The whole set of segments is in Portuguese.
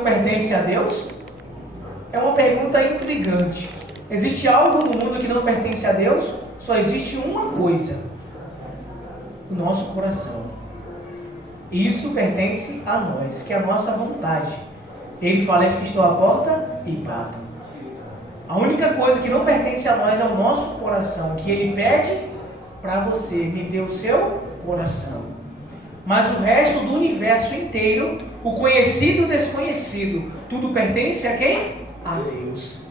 não pertence a Deus? É uma pergunta intrigante. Existe algo no mundo que não pertence a Deus? Só existe uma coisa: o nosso coração. Isso pertence a nós, que é a nossa vontade. Ele fala: eis que estou à porta e bato. A única coisa que não pertence a nós é o nosso coração, que Ele pede para você: me dê o seu coração. Mas o resto do universo inteiro, o conhecido e o desconhecido, tudo pertence a quem? A Deus.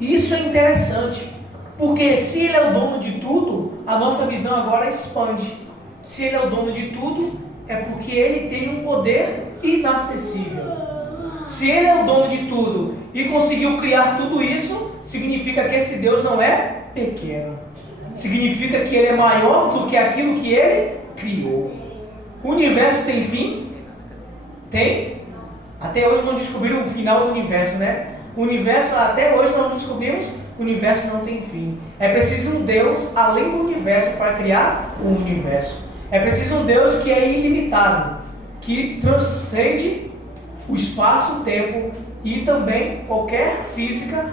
Isso é interessante, porque se Ele é o dono de tudo, a nossa visão agora expande. Se Ele é o dono de tudo, é porque Ele tem um poder inacessível. Se Ele é o dono de tudo e conseguiu criar tudo isso, significa que esse Deus não é pequeno. Significa que Ele é maior do que aquilo que Ele criou. O universo tem fim? Tem. Até hoje não descobriram o final do universo, né? O universo, até hoje não descobrimos, o universo não tem fim. É preciso um Deus além do universo para criar o universo. É preciso um Deus que é ilimitado, que transcende o espaço, o tempo e também qualquer física.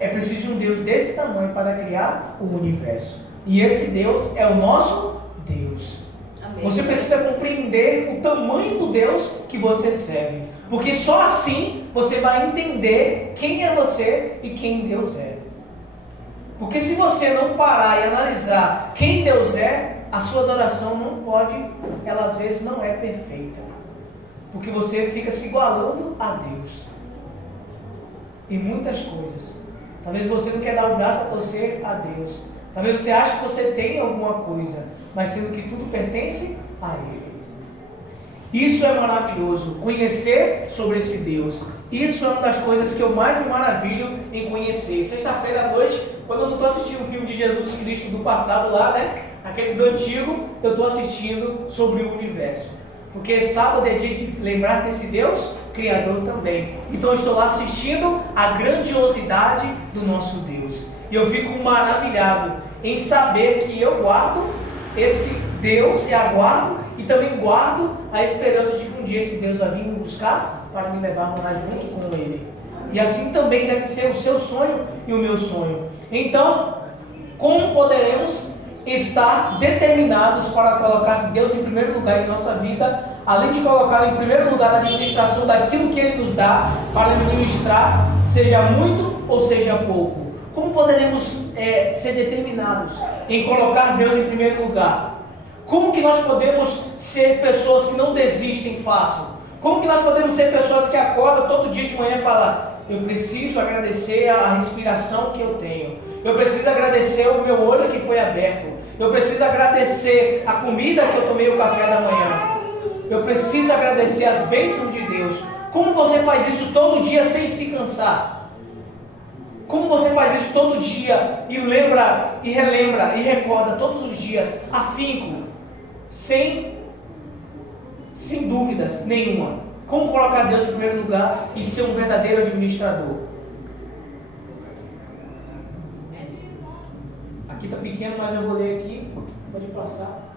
É preciso um Deus desse tamanho para criar o universo. E esse Deus é o nosso Deus. Amém. Você precisa compreender o tamanho do Deus que você serve. Porque só assim você vai entender quem é você e quem Deus é. Porque se você não parar e analisar quem Deus é, a sua adoração não pode, ela às vezes não é perfeita. Porque você fica se igualando a Deus em muitas coisas. Talvez você não quer dar o braço a torcer a Deus. Talvez você ache que você tem alguma coisa, mas sendo que tudo pertence a Ele. Isso é maravilhoso, conhecer sobre esse Deus. Isso é uma das coisas que eu mais me maravilho em conhecer. Sexta-feira à noite, quando eu não estou assistindo o filme de Jesus Cristo do passado lá, né? Aqueles antigos, eu estou assistindo sobre o universo. Porque sábado é dia de lembrar desse Deus Criador também. Então eu estou lá assistindo a grandiosidade do nosso Deus. E eu fico maravilhado em saber que eu guardo esse Deus e aguardo e também guardo a esperança de que um dia esse Deus vai vir me buscar para me levar a morar junto com Ele. E assim também deve ser o seu sonho e o meu sonho. Então, como poderemos estar determinados para colocar Deus em primeiro lugar em nossa vida, além de colocar em primeiro lugar na administração daquilo que Ele nos dá para administrar, seja muito ou seja pouco? Como poderemos ser determinados em colocar Deus em primeiro lugar? Como que nós podemos ser pessoas que não desistem fácil? Como que nós podemos ser pessoas que acordam todo dia de manhã e falam: eu preciso agradecer a respiração que eu tenho, eu preciso agradecer o meu olho que foi aberto, eu preciso agradecer a comida que eu tomei, o café da manhã, eu preciso agradecer as bênçãos de Deus. Como você faz isso todo dia sem se cansar? Como você faz isso todo dia e lembra, e relembra, e recorda todos os dias, afinco, sem dúvidas nenhuma? Como colocar Deus em primeiro lugar e ser um verdadeiro administrador? Aqui está pequeno, mas eu vou ler aqui. Pode passar.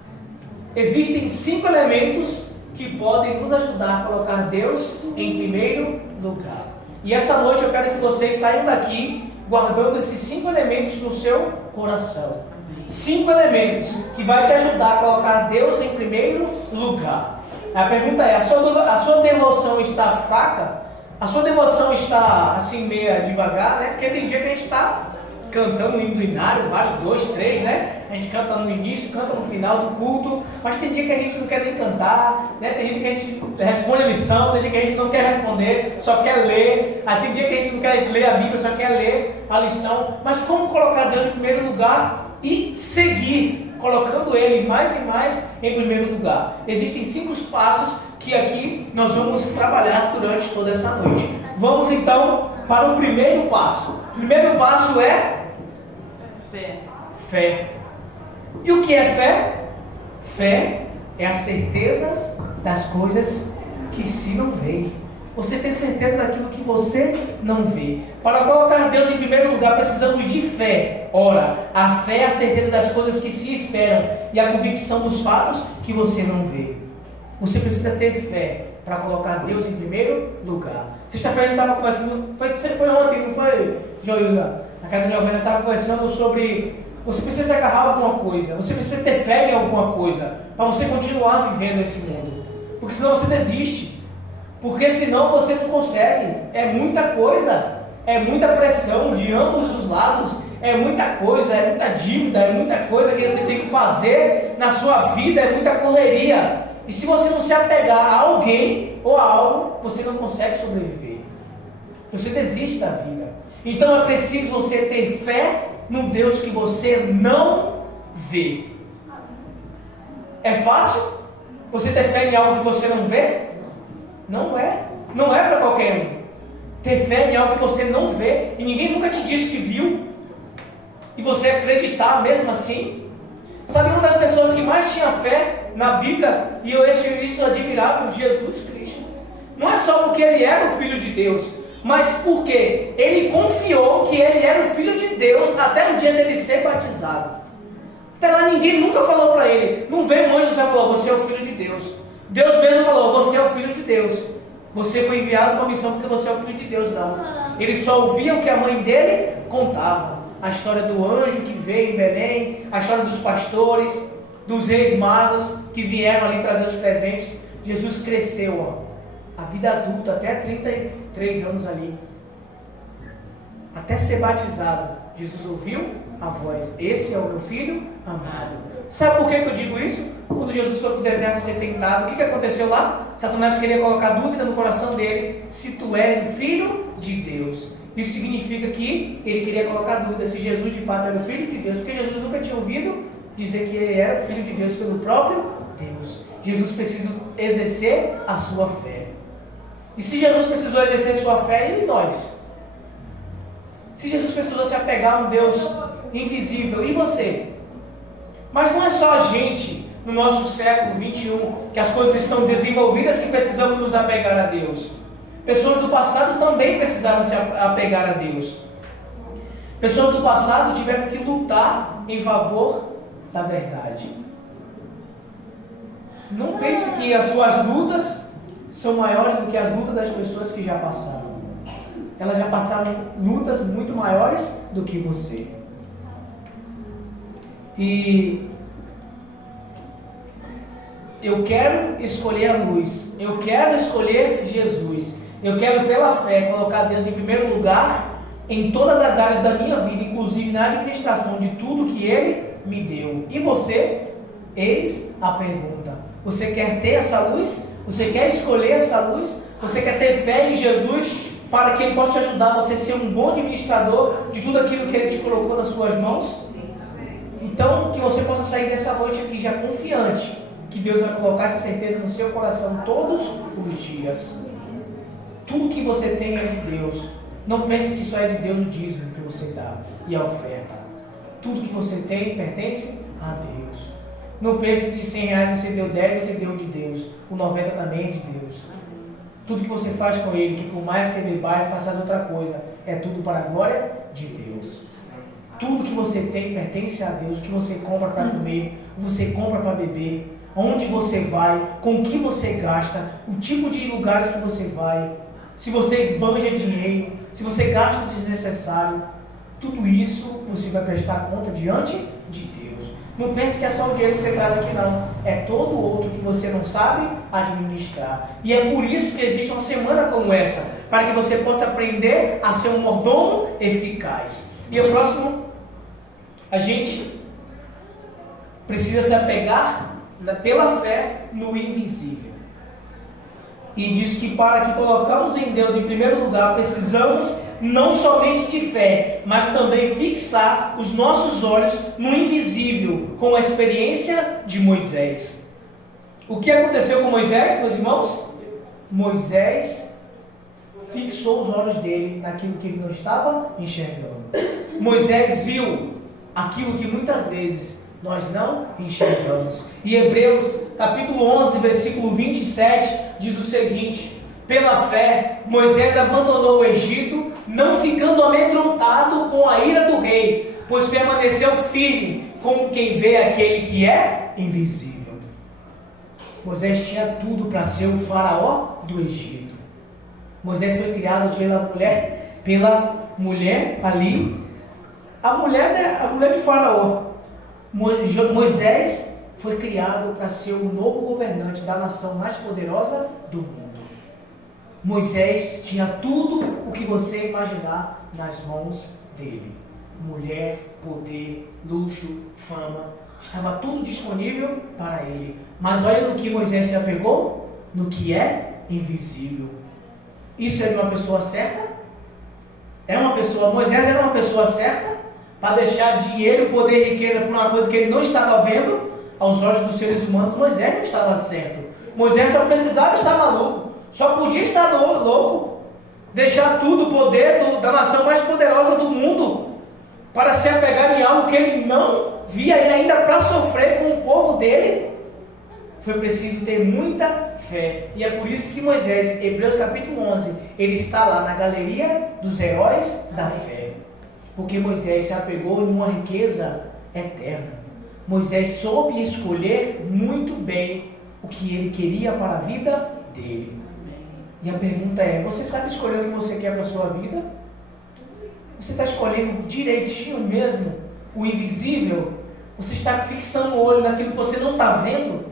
Existem 5 elementos que podem nos ajudar a colocar Deus em primeiro lugar. E essa noite eu quero que vocês saiam daqui guardando esses 5 elementos no seu coração. 5 elementos que vai te ajudar a colocar Deus em primeiro lugar. A pergunta é: a sua devoção está fraca? A sua devoção está assim meia devagar, né? Porque tem dia que a gente está cantando o hino do inário, vários, 2, 3, né? A gente canta no início, canta no final do culto, mas tem dia que a gente não quer nem cantar, né? Tem dia que a gente responde a lição, tem dia que a gente não quer responder, só quer ler. Aí tem dia que a gente não quer ler a Bíblia, só quer ler a lição. Mas como colocar Deus em primeiro lugar e seguir colocando Ele mais e mais em primeiro lugar? Existem 5 passos que aqui nós vamos trabalhar durante toda essa noite. Vamos então para o primeiro passo. O primeiro passo é fé. E o que é fé? Fé é a certeza das coisas que se não veem. Você tem certeza daquilo que você não vê. Para colocar Deus em primeiro lugar, precisamos de fé. Ora, a fé é a certeza das coisas que se esperam e a convicção dos fatos que você não vê. Você precisa ter fé para colocar Deus em primeiro lugar. Sexta-feira a gente estava conversando, foi ontem, não foi, Joilza? Na casa de Giovana estava conversando sobre você precisa agarrar alguma coisa, você precisa ter fé em alguma coisa para você continuar vivendo esse mundo, porque senão você desiste, porque senão você não consegue. É muita coisa, é muita pressão de ambos os lados, é muita coisa, é muita dívida, é muita coisa que você tem que fazer na sua vida, é muita correria. E se você não se apegar a alguém ou a algo, você não consegue sobreviver. Você desiste da vida. Então é preciso você ter fé num Deus que você não vê. É fácil você ter fé em algo que você não vê? Não é. Não é para qualquer um. Ter fé em algo que você não vê e ninguém nunca te disse que viu, e você acreditar mesmo assim. Sabe, uma das pessoas que mais tinha fé na Bíblia, e eu acho isso admirável, Jesus Cristo. Não é só porque ele era o Filho de Deus, mas porque ele confiou que ele era o Filho de Deus até o dia dele ser batizado. Até lá ninguém nunca falou para ele, não veio um anjo e falou, você é o Filho de Deus. Deus mesmo falou, você é o Filho de Deus. Você foi enviado com a missão porque você é o Filho de Deus, não. Ele só ouvia o que a mãe dele contava. A história do anjo que veio em Belém, a história dos pastores, dos reis magos que vieram ali trazer os presentes. Jesus cresceu, a vida adulta, até 33 anos ali. Até ser batizado, Jesus ouviu a voz, esse é o meu filho amado. Sabe por que eu digo isso? Quando Jesus foi para o deserto ser tentado, o que aconteceu lá? Satanás queria colocar dúvida no coração dele, se tu és o filho de Deus. Isso significa que ele queria colocar dúvida se Jesus de fato era o Filho de Deus, porque Jesus nunca tinha ouvido dizer que ele era o Filho de Deus pelo próprio Deus. Jesus precisa exercer a sua fé. E se Jesus precisou exercer a sua fé, e nós? Se Jesus precisou se apegar a um Deus invisível, e você? Mas não é só a gente, no nosso século 21, que as coisas estão desenvolvidas, que precisamos nos apegar a Deus. Pessoas do passado também precisaram se apegar a Deus. Pessoas do passado tiveram que lutar em favor da verdade. Não pense que as suas lutas são maiores do que as lutas das pessoas que já passaram. Elas já passaram lutas muito maiores do que você. E eu quero escolher a luz. Eu quero escolher Jesus. Eu quero, pela fé, colocar Deus em primeiro lugar em todas as áreas da minha vida, inclusive na administração de tudo que Ele me deu. E você? Eis a pergunta. Você quer ter essa luz? Você quer escolher essa luz? Você quer ter fé em Jesus para que Ele possa te ajudar você a ser um bom administrador de tudo aquilo que Ele te colocou nas suas mãos? Então, que você possa sair dessa noite aqui já confiante que Deus vai colocar essa certeza no seu coração todos os dias. Tudo que você tem é de Deus. Não pense que só é de Deus o dízimo que você dá e a oferta. Tudo que você tem pertence a Deus. Não pense que de 100 reais você deu 10, você deu de Deus. O 90 também é de Deus. Tudo que você faz com Ele, que por mais que bebais, faças outra coisa, é tudo para a glória de Deus. Tudo que você tem pertence a Deus. O que você compra para comer, o que você compra para beber, onde você vai, com o que você gasta, o tipo de lugares que você vai, se você esbanja dinheiro, se você gasta desnecessário, tudo isso você vai prestar conta diante de Deus. Não pense que é só o dinheiro que você traz aqui, não. É todo o outro que você não sabe administrar. E é por isso que existe uma semana como essa, para que você possa aprender a ser um mordomo eficaz. E o próximo, a gente precisa se apegar pela fé no invisível. E diz que para que colocamos em Deus em primeiro lugar, precisamos não somente de fé, mas também fixar os nossos olhos no invisível, com a experiência de Moisés. O que aconteceu com Moisés, meus irmãos? Moisés fixou os olhos dele naquilo que ele não estava enxergando. Moisés viu aquilo que muitas vezes nós não enxergamos. E Hebreus capítulo 11, versículo 27 diz o seguinte: pela fé Moisés abandonou o Egito, não ficando amedrontado com a ira do rei, pois permaneceu firme como quem vê aquele que é invisível. Moisés tinha tudo para ser o faraó do Egito. Moisés foi criado pela mulher ali, a mulher de Faraó. Moisés foi criado para ser o novo governante da nação mais poderosa do mundo. Moisés tinha tudo o que você imaginar nas mãos dele. Mulher, poder, luxo, fama, estava tudo disponível para ele. Mas olha no que Moisés se apegou, no que é invisível. Isso é de uma pessoa certa? Moisés era uma pessoa certa para deixar dinheiro, poder e riqueza por uma coisa que ele não estava vendo aos olhos dos seres humanos? Moisés não estava certo. Moisés só precisava estar maluco, só podia estar louco, deixar tudo o poder da nação mais poderosa do mundo para se apegar em algo que ele não via, e ainda para sofrer com o povo dele. Foi preciso ter muita fé. E é por isso que Moisés, Hebreus capítulo 11, ele está lá na galeria dos heróis da fé. Porque Moisés se apegou em uma riqueza eterna. Moisés soube escolher muito bem o que ele queria para a vida dele. E a pergunta é, você sabe escolher o que você quer para a sua vida? Você está escolhendo direitinho mesmo o invisível? Você está fixando o olho naquilo que você não está vendo?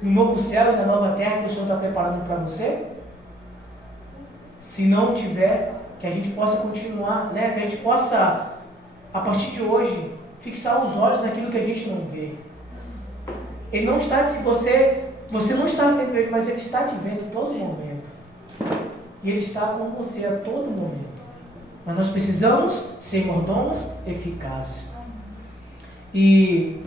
No novo céu e na nova terra que o Senhor está preparando para você? Se não tiver, que a gente possa continuar, que a gente possa, a partir de hoje, fixar os olhos naquilo que a gente não vê. Ele não está você não está vendo ele, mas ele está te vendo em todo momento. E ele está com você a todo momento. Mas nós precisamos ser mordomos eficazes. E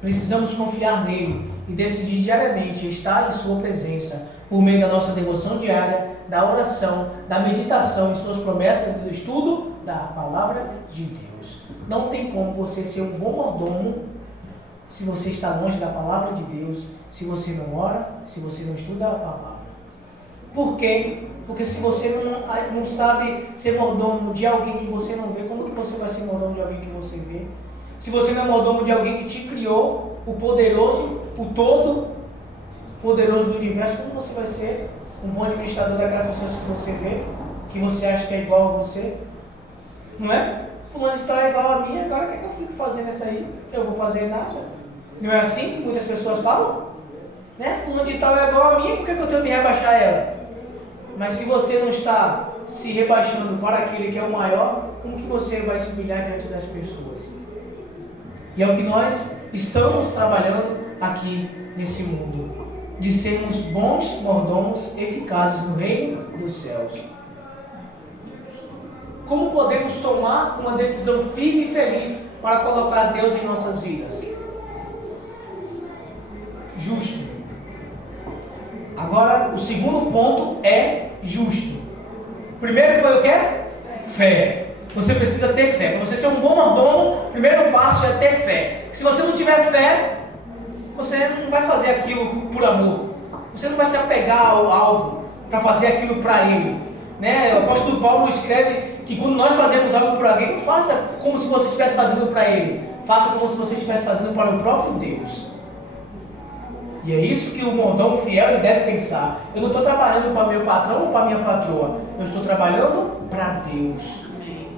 precisamos confiar nele e decidir diariamente estar em sua presença, por meio da nossa devoção diária, da oração, da meditação em suas promessas, do estudo da palavra de Deus. Não tem como você ser um bom mordomo se você está longe da palavra de Deus, se você não ora, se você não estuda a palavra. Por quê? Porque se você não sabe ser mordomo de alguém que você não vê, como que você vai ser mordomo de alguém que você vê? Se você não é mordomo de alguém que te criou, o poderoso, o todo poderoso do universo, como você vai ser um bom administrador daquelas pessoas que você vê, que você acha que é igual a você? Não é? Fulano de tal é igual a mim, agora o que é que eu fico fazendo isso aí? Eu vou fazer nada. Não é assim que muitas pessoas falam? Fulano de tal é igual a mim, por que eu tenho que rebaixar ela? Mas se você não está se rebaixando para aquele que é o maior, como que você vai se humilhar diante das pessoas? E é o que nós estamos trabalhando aqui nesse mundo, de sermos bons mordomos eficazes no reino dos céus. Como podemos tomar uma decisão firme e feliz para colocar Deus em nossas vidas? Justo. Agora, o segundo ponto é justo. O primeiro foi o quê? Fé. Você precisa ter fé. Para você ser um bom mordomo, o primeiro passo é ter fé. Se você não tiver fé, você não vai fazer aquilo por amor. Você não vai se apegar a algo para fazer aquilo para ele. O apóstolo Paulo escreve que quando nós fazemos algo por alguém, não faça como se você estivesse fazendo para ele. Faça como se você estivesse fazendo para o próprio Deus. E é isso que o mordomo fiel ele deve pensar. Eu não estou trabalhando para meu patrão ou para minha patroa. Eu estou trabalhando para Deus.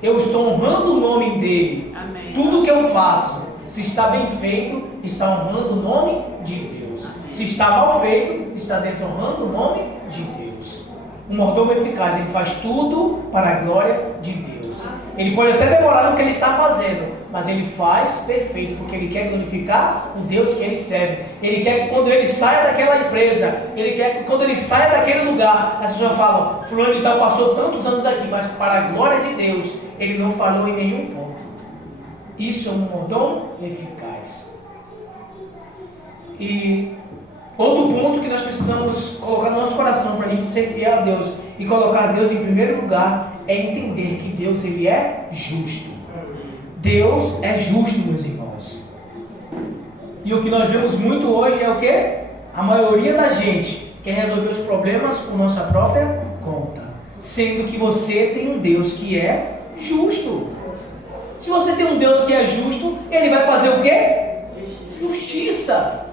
Eu estou honrando o nome dele. Amém. Tudo que eu faço, se está bem feito, está honrando o nome de Deus. Se está mal feito, está desonrando o nome de Deus. O mordomo eficaz, ele faz tudo para a glória de Deus. Ele pode até demorar no que ele está fazendo, mas ele faz perfeito, porque ele quer glorificar o Deus que ele serve. Ele quer que quando ele saia daquela empresa, ele quer que quando ele saia daquele lugar, as pessoas falam, fulano de tal passou tantos anos aqui, mas para a glória de Deus, ele não falhou em nenhum ponto. Isso é um mordomo eficaz. E outro ponto que nós precisamos colocar no nosso coração para a gente ser fiel a Deus e colocar Deus em primeiro lugar é entender que Deus ele é justo. Deus é justo, meus irmãos. E o que nós vemos muito hoje é o quê? A maioria da gente quer resolver os problemas por nossa própria conta, sendo que você tem um Deus que é justo. Se você tem um Deus que é justo, ele vai fazer o quê? Justiça.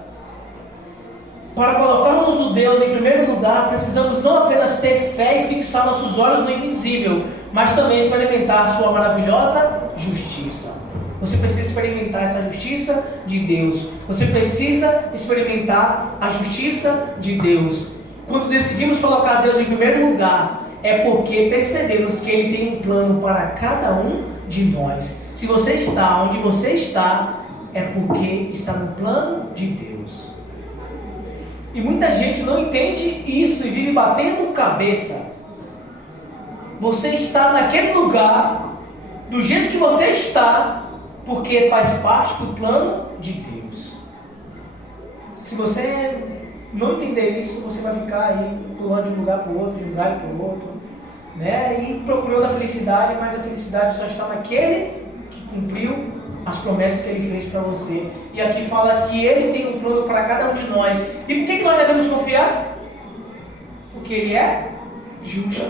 Para colocarmos o Deus em primeiro lugar, precisamos não apenas ter fé e fixar nossos olhos no invisível, mas também experimentar a sua maravilhosa justiça. Você precisa experimentar essa justiça de Deus. Você precisa experimentar a justiça de Deus. Quando decidimos colocar Deus em primeiro lugar, é porque percebemos que Ele tem um plano para cada um de nós. Se você está onde você está, é porque está no plano de Deus. E muita gente não entende isso e vive batendo cabeça. Você está naquele lugar, do jeito que você está, porque faz parte do plano de Deus. Se você não entender isso, você vai ficar aí pulando de um lugar para o outro, de um lugar para o outro, né? E procurando a felicidade, mas a felicidade só está naquele que cumpriu as promessas que Ele fez para você. E aqui fala que Ele tem um plano para cada um de nós. E por que nós devemos confiar? Porque Ele é justo.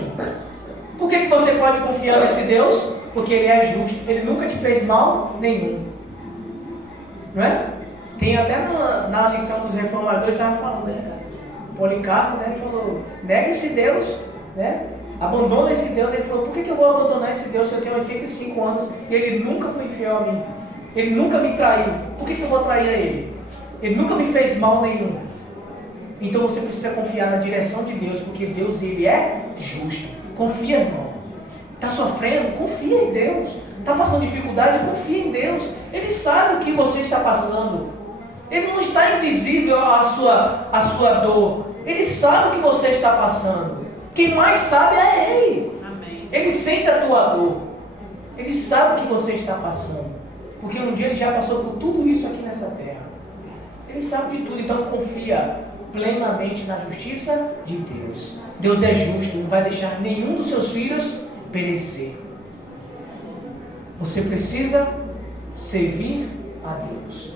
Por que você pode confiar nesse Deus? Porque Ele é justo. Ele nunca te fez mal nenhum. Não é? Tem até na lição dos reformadores, estava falando, né, cara? Policarpo, né, ele falou, nega esse Deus, né? Abandona esse Deus. Ele falou, por que eu vou abandonar esse Deus se eu tenho 85 anos e Ele nunca foi fiel a mim? Ele nunca me traiu. Por que eu vou trair a Ele? Ele nunca me fez mal nenhum. Então você precisa confiar na direção de Deus, porque Deus, Ele é justo. Confia, irmão. Está sofrendo? Confia em Deus. Está passando dificuldade? Confia em Deus. Ele sabe o que você está passando. Ele não está invisível à sua dor. Ele sabe o que você está passando. Quem mais sabe é Ele. Amém. Ele sente a tua dor. Ele sabe o que você está passando. Porque um dia Ele já passou por tudo isso aqui nessa terra. Ele sabe de tudo. Então confia plenamente na justiça de Deus. Deus é justo. Não vai deixar nenhum dos seus filhos perecer. Você precisa servir a Deus.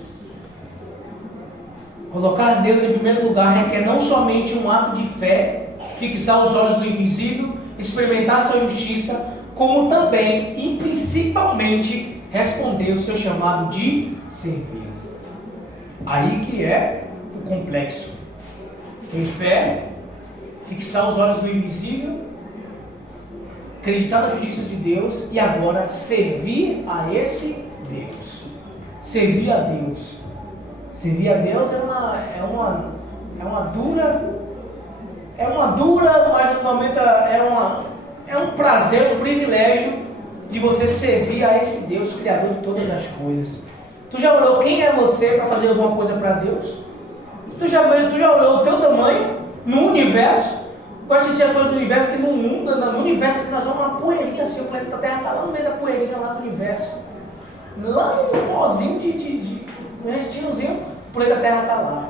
Colocar Deus em primeiro lugar requer não somente um ato de fé, fixar os olhos no invisível, experimentar a sua justiça, como também e principalmente responder o seu chamado de servir. Aí que é o complexo. Ter fé, fixar os olhos no invisível, acreditar na justiça de Deus e agora servir a esse Deus. Servir a Deus. Servir a Deus é uma dura, mas no momento é um prazer, um privilégio de você servir a esse Deus, Criador de todas as coisas. Tu já olhou quem é você para fazer alguma coisa para Deus? Tu já olhou o teu tamanho no universo? Gosto de assistir as coisas do universo, que no universo assim, nós vamos uma poeirinha assim, o planeta Terra está lá no meio da poeirinha lá do universo. Lá no pozinho um restinhozinho, o planeta Terra está lá.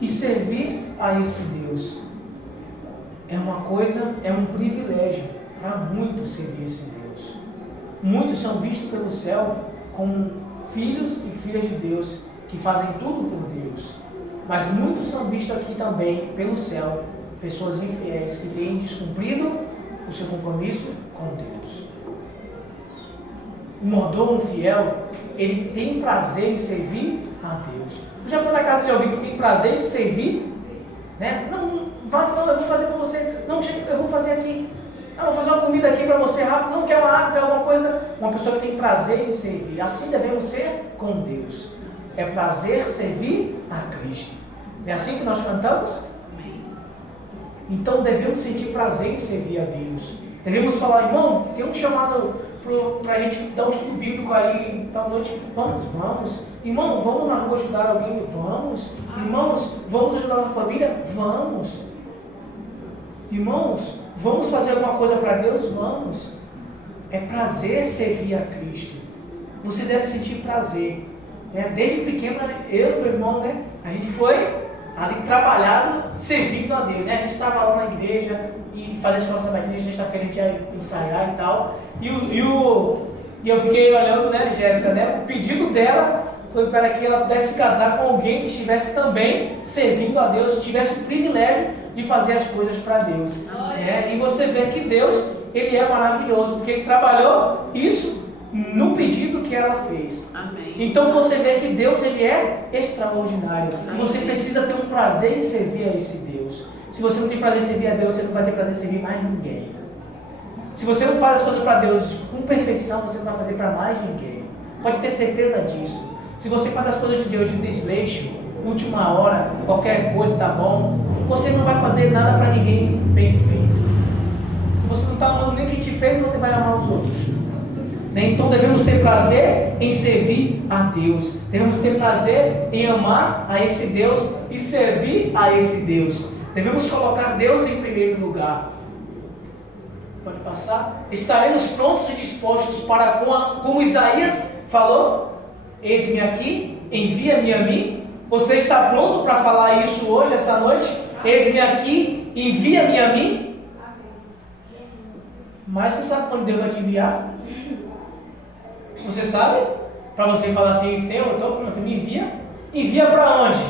E servir a esse Deus é uma coisa, é um privilégio para muitos servir esse Deus. Muitos são vistos pelo céu como filhos e filhas de Deus, que fazem tudo por Deus. Mas muitos são vistos aqui também pelo céu, pessoas infiéis que têm descumprido o seu compromisso com Deus. O mordomo fiel, ele tem prazer em servir a Deus. Tu já foi na casa de alguém que tem prazer em servir? Né? Não, eu vou fazer para você. Não, eu vou fazer aqui. Não, vou fazer uma comida aqui para você rápido. Não, quer uma água, quer alguma coisa? Uma pessoa que tem prazer em servir. Assim devemos ser com Deus. É prazer servir a Cristo. É assim que nós cantamos? Amém. Então devemos sentir prazer em servir a Deus. Devemos falar, irmão, tem um chamado para a gente dar um estudo bíblico aí, tal noite. Vamos. Irmão, vamos na rua ajudar alguém? Vamos. Irmãos, vamos ajudar a família? Vamos. Irmãos, vamos fazer alguma coisa para Deus? Vamos. É prazer servir a Cristo. Você deve sentir prazer. Desde pequeno, eu e meu irmão, né, a gente foi ali trabalhado, servindo a Deus, né? A gente estava lá na igreja e fazia a escola sabatina, sexta-feira a gente ia ensaiar e tal. E eu fiquei olhando, né, Jéssica, né? O pedido dela foi para que ela pudesse se casar com alguém que estivesse também servindo a Deus, tivesse o privilégio de fazer as coisas para Deus. E você vê que Deus, Ele é maravilhoso, porque Ele trabalhou isso no pedido que ela fez. Amém. Então você vê que Deus, ele é extraordinário. Amém. E você precisa ter um prazer em servir a esse Deus. Se você não tem prazer em servir a Deus, você não vai ter prazer em servir mais ninguém. Se você não faz as coisas para Deus com perfeição, você não vai fazer para mais ninguém. Pode ter certeza disso. Se você faz as coisas de Deus de desleixo, última hora, qualquer coisa tá bom, você não vai fazer nada para ninguém bem feito. Você não está amando nem quem te fez, você vai amar os outros. Então devemos ter prazer em servir a Deus. Devemos ter prazer em amar a esse Deus e servir a esse Deus. Devemos colocar Deus em primeiro lugar. Pode passar. Estaremos prontos e dispostos para, como Isaías falou, eis-me aqui, envia-me a mim. Você está pronto para falar isso hoje, essa noite? Eis-me aqui, envia-me a mim. Mas você sabe quando Deus vai te enviar? Você sabe? Para você falar assim, Senhor, eu estou pronto, me envia. Envia para onde?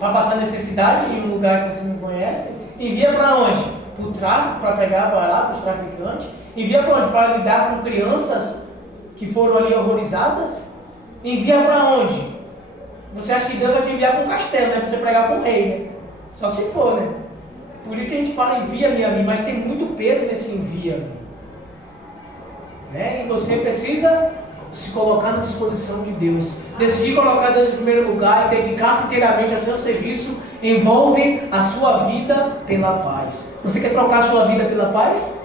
Para passar necessidade em um lugar que você não conhece? Envia para onde? Para o tráfico, para pregar barato para os traficantes? Envia para onde? Para lidar com crianças que foram ali horrorizadas? Envia para onde? Você acha que Deus vai te enviar para um castelo, né? Para você pregar para um rei, né? Só se for, né? Por isso que a gente fala envia-me a mim, mas tem muito peso nesse envia-me. Né? E você precisa se colocar na disposição de Deus. Decidir colocar Deus em primeiro lugar e dedicar-se inteiramente ao seu serviço envolve a sua vida pela paz. Você quer trocar a sua vida pela paz?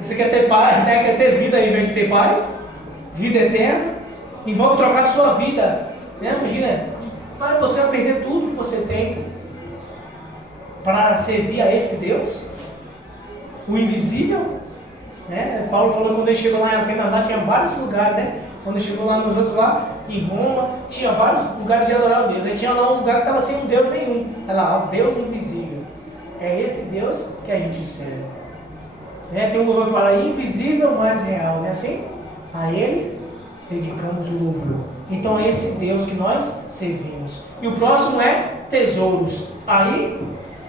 Você quer ter paz, né? Quer ter vida em vez de ter paz? Vida eterna? Envolve trocar a sua vida. Né? Imagina, você vai perder tudo que você tem para servir a esse Deus, o invisível. Né? Paulo falou que quando ele chegou lá em Atenas, lá tinha vários lugares, né? Quando ele chegou lá nos outros lá, em Roma, tinha vários lugares de adorar a Deus. Aí tinha lá um lugar que estava sem um Deus nenhum. É lá, o Deus invisível. É esse Deus que a gente serve. Né? Tem um louvor que fala invisível, mas real, né? Assim? A Ele dedicamos o louvor. Então é esse Deus que nós servimos. E o próximo é tesouros. Aí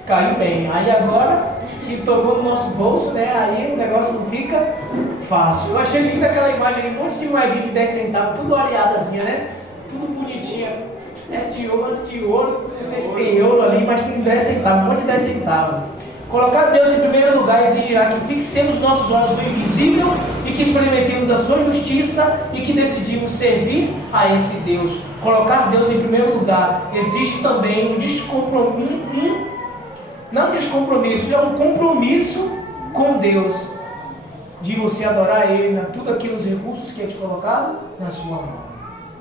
caiu bem. Aí agora que tocou no nosso bolso, né? Aí o negócio não fica fácil. Eu achei linda aquela imagem, um monte de moedinha de 10 centavos, tudo areadazinha, né? Tudo bonitinha. Né? De ouro, não sei se tem euro ali, mas tem 10 centavos, um monte de 10 centavos. Colocar Deus em primeiro lugar exigirá que fixemos nossos olhos no invisível e que experimentemos a sua justiça e que decidimos servir a esse Deus. Colocar Deus em primeiro lugar existe também um descompromisso. Não descompromisso, é um compromisso com Deus, de você adorar Ele na tudo aquilo, os recursos que é te colocado na sua mão.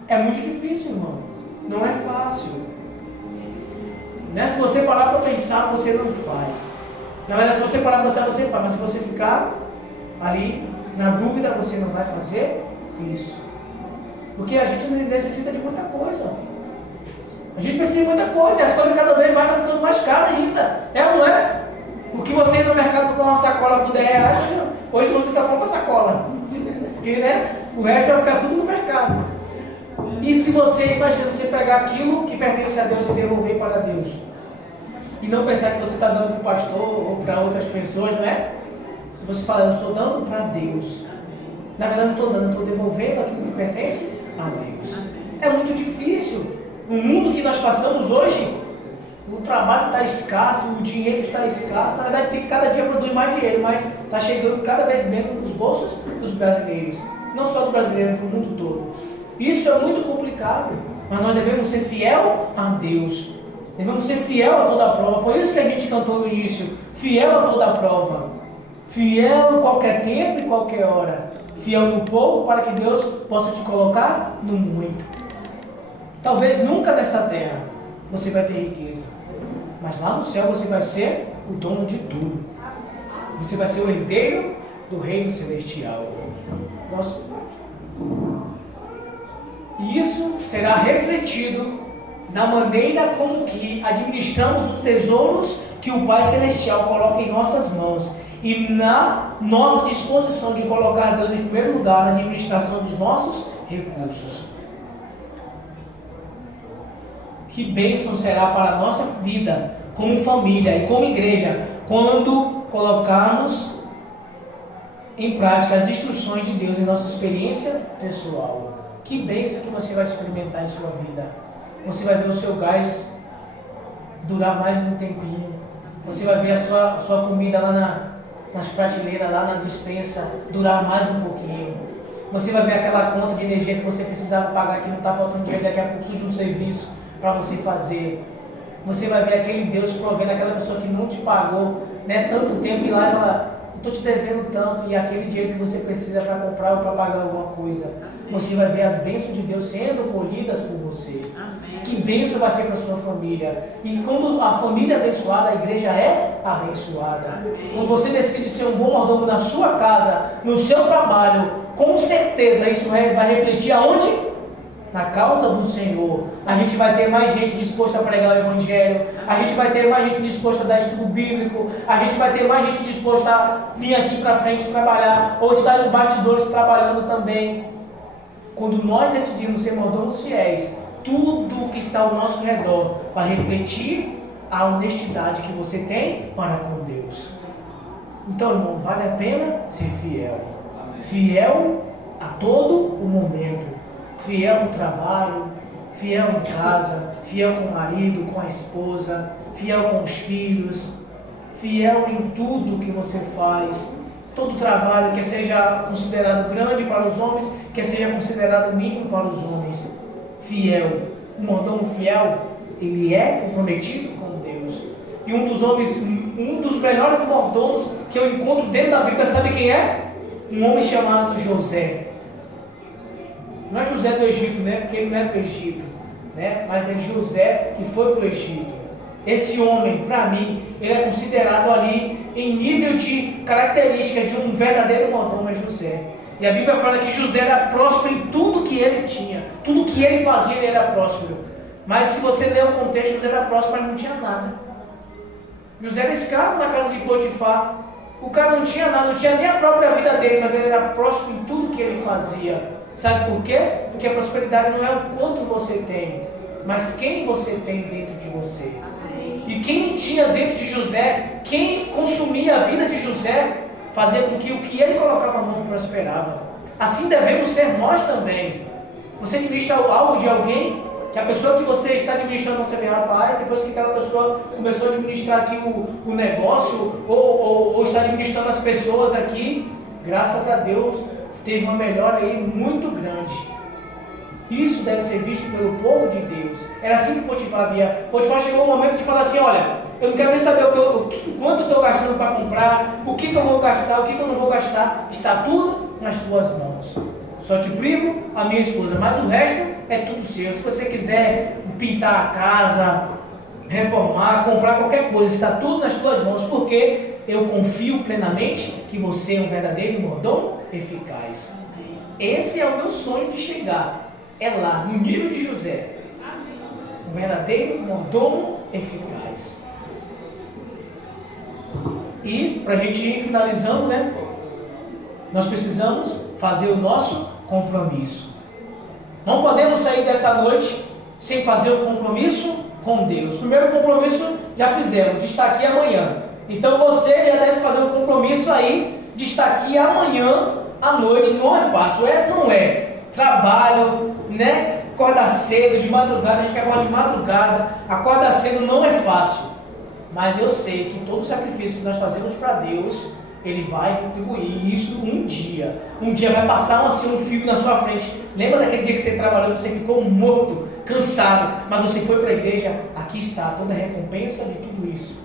É muito difícil, irmão. Não é fácil. Né? Se você parar para pensar, você não faz. Na verdade, se você parar para pensar, você faz. Mas se você ficar ali na dúvida, você não vai fazer isso. Porque a gente necessita de muita coisa. A gente precisa de muita coisa, e as coisas cada vez mais estão ficando mais caras ainda. É ou não é? O que você ir no mercado comprar uma sacola por 10 reais, hoje você só compra sacola. Porque, né, o resto vai ficar tudo no mercado. E se você, imagina, você pegar aquilo que pertence a Deus e devolver para Deus, e não pensar que você está dando para o pastor ou para outras pessoas, né? Você fala, eu estou dando para Deus. Na verdade, não estou dando, eu estou devolvendo aquilo que pertence a Deus. É muito difícil. No mundo que nós passamos hoje, o trabalho está escasso, o dinheiro está escasso. Na verdade, cada dia produz mais dinheiro, mas está chegando cada vez menos nos bolsos dos brasileiros. Não só do brasileiro, do mundo todo. Isso é muito complicado, mas nós devemos ser fiel a Deus. Devemos ser fiel a toda a prova. Foi isso que a gente cantou no início. Fiel a toda a prova. Fiel em qualquer tempo e qualquer hora. Fiel no pouco para que Deus possa te colocar no muito. Talvez nunca nessa terra você vai ter riqueza. Mas lá no céu você vai ser o dono de tudo. Você vai ser o herdeiro do reino celestial. Nossa. E isso será refletido na maneira como que administramos os tesouros que o Pai Celestial coloca em nossas mãos e na nossa disposição de colocar Deus em primeiro lugar na administração dos nossos recursos. Que bênção será para a nossa vida como família e como igreja quando colocarmos em prática as instruções de Deus em nossa experiência pessoal. Que bênção que você vai experimentar em sua vida. Você vai ver o seu gás durar mais um tempinho. Você vai ver a sua comida lá nas prateleiras, lá na despensa, durar mais um pouquinho. Você vai ver aquela conta de energia que você precisava pagar, que não está faltando dinheiro, daqui a pouco surge um serviço para você fazer. Você vai ver aquele Deus provendo aquela pessoa que não te pagou, né, tanto tempo, e lá e falar, estou te devendo tanto, e aquele dinheiro que você precisa para comprar ou para pagar alguma coisa. Você vai ver as bênçãos de Deus sendo colhidas por você. Amém. Que bênção vai ser para a sua família. E quando a família é abençoada, a igreja é abençoada. Amém. Quando você decide ser um bom mordomo na sua casa, no seu trabalho, com certeza isso vai refletir aonde? Na causa do Senhor. A gente vai ter mais gente disposta a pregar o Evangelho, a gente vai ter mais gente disposta a dar estudo bíblico, a gente vai ter mais gente disposta a vir aqui para frente trabalhar, ou estar nos bastidores trabalhando também. Quando nós decidimos ser mordomos fiéis, tudo que está ao nosso redor vai refletir a honestidade que você tem para com Deus. Então, irmão, vale a pena ser fiel. Fiel a todo o momento. Fiel no trabalho, fiel em casa, fiel com o marido, com a esposa, fiel com os filhos, fiel em tudo que você faz. Todo trabalho que seja considerado grande para os homens, que seja considerado mínimo para os homens. Fiel. Um mordomo fiel, ele é comprometido com Deus. E um dos melhores mordomos que eu encontro dentro da Bíblia, sabe quem é? Um homem chamado José. Não é José do Egito, né? Porque ele não é do Egito, né? Mas é José que foi para o Egito. Esse homem, para mim, ele é considerado ali em nível de característica de um verdadeiro mordomo, é José. E a Bíblia fala que José era próspero em tudo que ele tinha, tudo que ele fazia, ele era próspero. Mas se você ler o contexto, José era próspero, mas não tinha nada. José era escravo na casa de Potifar. O cara não tinha nada, não tinha nem a própria vida dele, mas ele era próspero em tudo que ele fazia. Sabe por quê? Porque a prosperidade não é o quanto você tem, mas quem você tem dentro de você. E quem tinha dentro de José, quem consumia a vida de José, fazia com que o que ele colocava a mão prosperava. Assim devemos ser nós também. Você administra algo de alguém, que a pessoa que você está administrando, você vê, rapaz, depois que aquela pessoa começou a administrar aqui o negócio, ou está administrando as pessoas aqui, graças a Deus, teve uma melhora aí muito grande. Isso deve ser visto pelo povo de Deus. Era assim que Potifar via. Potifar chegou o momento de falar assim, olha, eu não quero nem saber quanto eu estou gastando para comprar, o que eu vou gastar, o que eu não vou gastar. Está tudo nas tuas mãos. Só te privo a minha esposa, mas o resto é tudo seu. Se você quiser pintar a casa, reformar, comprar qualquer coisa, está tudo nas tuas mãos, porque eu confio plenamente que você é um verdadeiro mordomo eficaz. Esse é o meu sonho de chegar. É lá, no nível de José. Um verdadeiro mordomo eficaz. E, para a gente ir finalizando, né? Nós precisamos fazer o nosso compromisso. Não podemos sair dessa noite sem fazer o compromisso com Deus. O primeiro compromisso já fizemos, de estar aqui amanhã. Então você já deve fazer um compromisso aí de estar aqui amanhã à noite. Não é fácil, não é. Trabalho, né? Acordar cedo, de madrugada, a gente quer acordar de madrugada. Acordar cedo não é fácil. Mas eu sei que todo o sacrifício que nós fazemos para Deus, Ele vai retribuir isso um dia. Um dia vai passar assim, um filme na sua frente. Lembra daquele dia que você trabalhou, você ficou morto, cansado, mas você foi para a igreja? Aqui está toda a recompensa de tudo isso.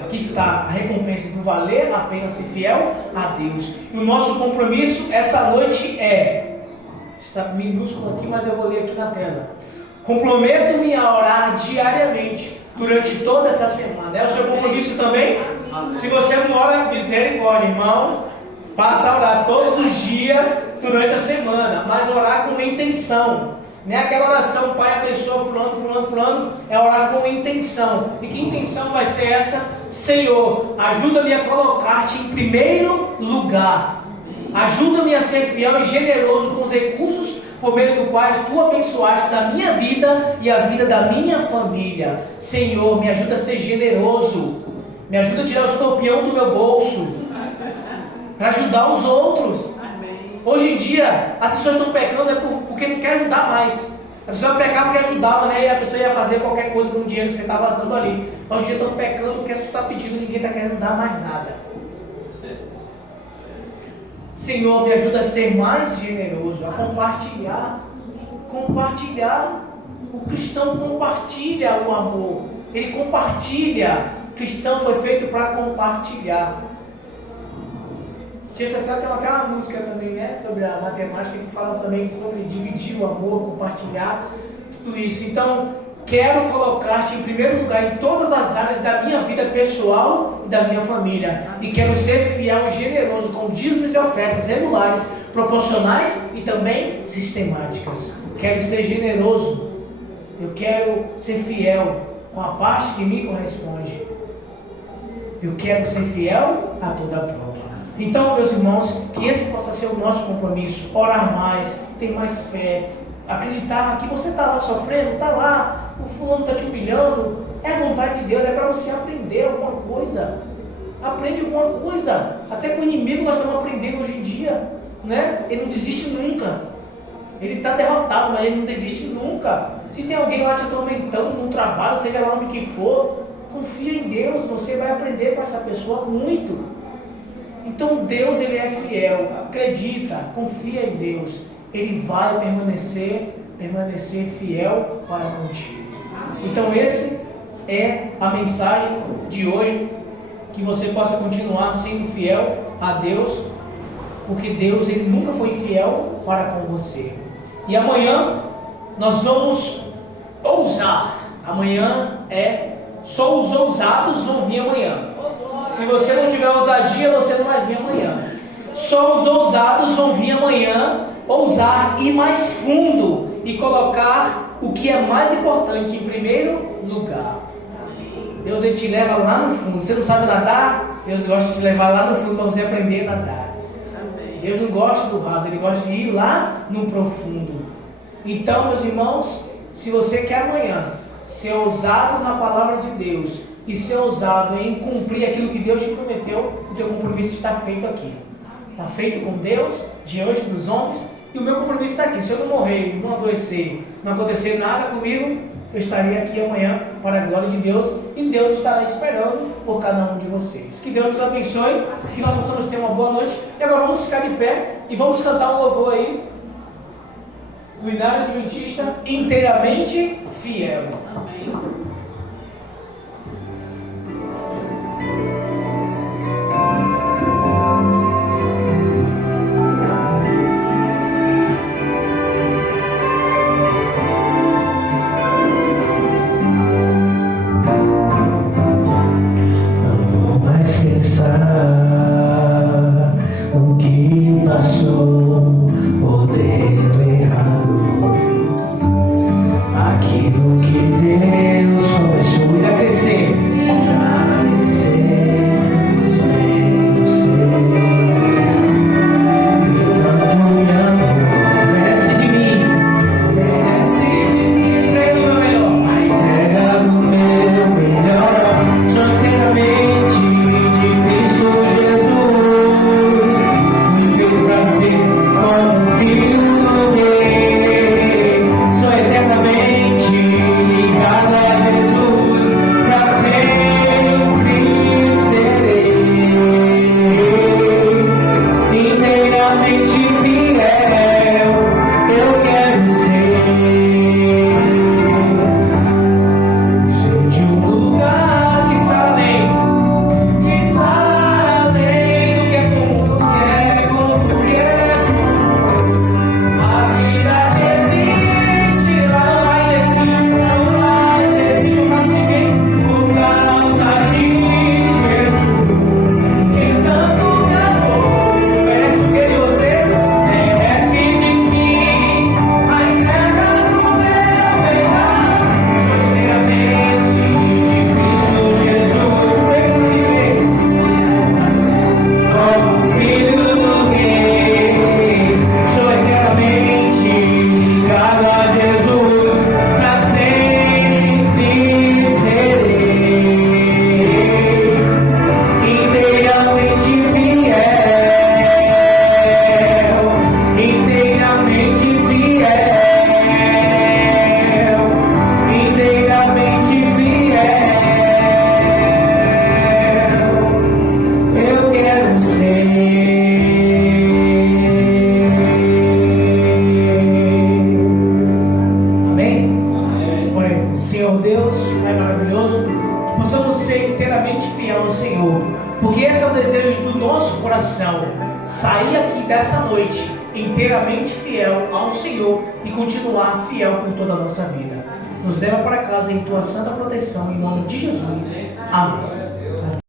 Aqui está a recompensa de valer a pena ser fiel a Deus. E o nosso compromisso essa noite está minúsculo aqui, mas eu vou ler aqui na tela. Comprometo-me a orar diariamente durante toda essa semana. É o seu compromisso também? Se você não ora, misericórdia, irmão. Passa a orar todos os dias durante a semana, mas orar com intenção. Não é aquela oração, Pai abençoa fulano, é orar com intenção. E que intenção vai ser essa? Senhor, ajuda-me a colocar-te em primeiro lugar. Ajuda-me a ser fiel e generoso com os recursos por meio do quais tu abençoaste a minha vida e a vida da minha família. Senhor, me ajuda a ser generoso. Me ajuda a tirar o escorpião do meu bolso. para ajudar os outros. Amém. Hoje em dia, as pessoas estão pecando porque não quer ajudar mais. A pessoa pecava porque ajudava, né? E a pessoa ia fazer qualquer coisa com o dinheiro que você estava dando ali. Hoje em dia estão pecando porque as pessoas estão pedindo, ninguém está querendo dar mais nada. Senhor, me ajuda a ser mais generoso, a compartilhar. Compartilhar. O cristão compartilha o amor. Ele compartilha. O cristão foi feito para compartilhar. Você sabe que tem aquela música também, né? Sobre a matemática, que fala também sobre dividir o amor, compartilhar, tudo isso. Então, quero colocar-te em primeiro lugar em todas as áreas da minha vida pessoal e da minha família. E quero ser fiel e generoso com dízimos e ofertas regulares, proporcionais e também sistemáticas. Quero ser generoso. Eu quero ser fiel com a parte que me corresponde. Eu quero ser fiel a toda a prova. Então, meus irmãos, que esse possa ser o nosso compromisso. Orar mais, ter mais fé, acreditar que você está lá sofrendo, está lá, o fulano está te humilhando. É a vontade de Deus, é para você aprender alguma coisa. Aprende alguma coisa. Até com o inimigo nós estamos aprendendo hoje em dia, né? Ele não desiste nunca. Ele está derrotado, mas ele não desiste nunca. Se tem alguém lá te atormentando no trabalho, seja lá onde que for, confia em Deus, você vai aprender com essa pessoa muito. Então Deus, Ele é fiel, acredita, confia em Deus, Ele vai permanecer fiel para contigo. Então esse é a mensagem de hoje, que você possa continuar sendo fiel a Deus, porque Deus, Ele nunca foi infiel para com você. E amanhã nós vamos ousar. Amanhã só os ousados vão vir amanhã. Se você não tiver ousadia, você não vai vir amanhã. Só os ousados vão vir amanhã, ousar, ir mais fundo e colocar o que é mais importante em primeiro lugar. Deus, Ele te leva lá no fundo. Você não sabe nadar? Deus gosta de te levar lá no fundo para você aprender a nadar. Deus não gosta do raso, Ele gosta de ir lá no profundo. Então, meus irmãos, se você quer amanhã ser ousado na palavra de Deus e ser ousado em cumprir aquilo que Deus te prometeu, o teu compromisso está feito aqui. Está feito com Deus, diante dos homens, e o meu compromisso está aqui. Se eu não morrer, não adoecer, não acontecer nada comigo, eu estarei aqui amanhã para a glória de Deus, e Deus estará esperando por cada um de vocês. Que Deus nos abençoe, que nós possamos ter uma boa noite. E agora vamos ficar de pé e vamos cantar um louvor aí do Inário Adventista, inteiramente fiel. Amém. O que passou ou deu errado, aquilo que Deus inteiramente fiel ao Senhor, porque esse é o desejo do nosso coração, sair aqui dessa noite inteiramente fiel ao Senhor e continuar fiel por toda a nossa vida. Nos leva para casa em tua santa proteção, em nome de Jesus. Amém.